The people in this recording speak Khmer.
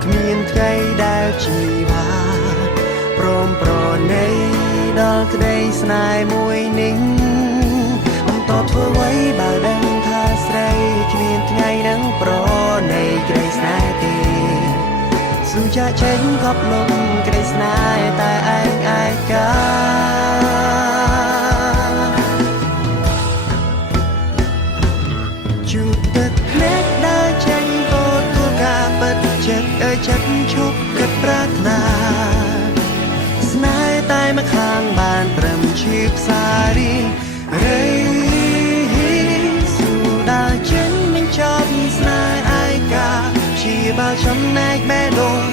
គ្មានថ្ងៃដែលជីវ៉ាព្រមប្រណីដល់ក្តីស្នេហ៍មួយនេះបន្តធ្វើໄວបើដឹងថាស្រីគ្មានថ្ងៃនឹងប្រណីក្តីស្នេហ៍ទេស៊ូចាក់ចេញកប់លំក្តីស្នេហ៍តែឯងឯកាជូតទឹកភ្នែកដើរចេញពោលទូការពិតចិត្តចិត្តឈប់គិតប្រាថ្នាស្នេហ៍តែមកខាងបានត្រឹមឈៀបសារីរីស៊ូដើរចេញមិនចប់ស្នេហ៍ឯកាព្យាបាលចំណែកបេះដូង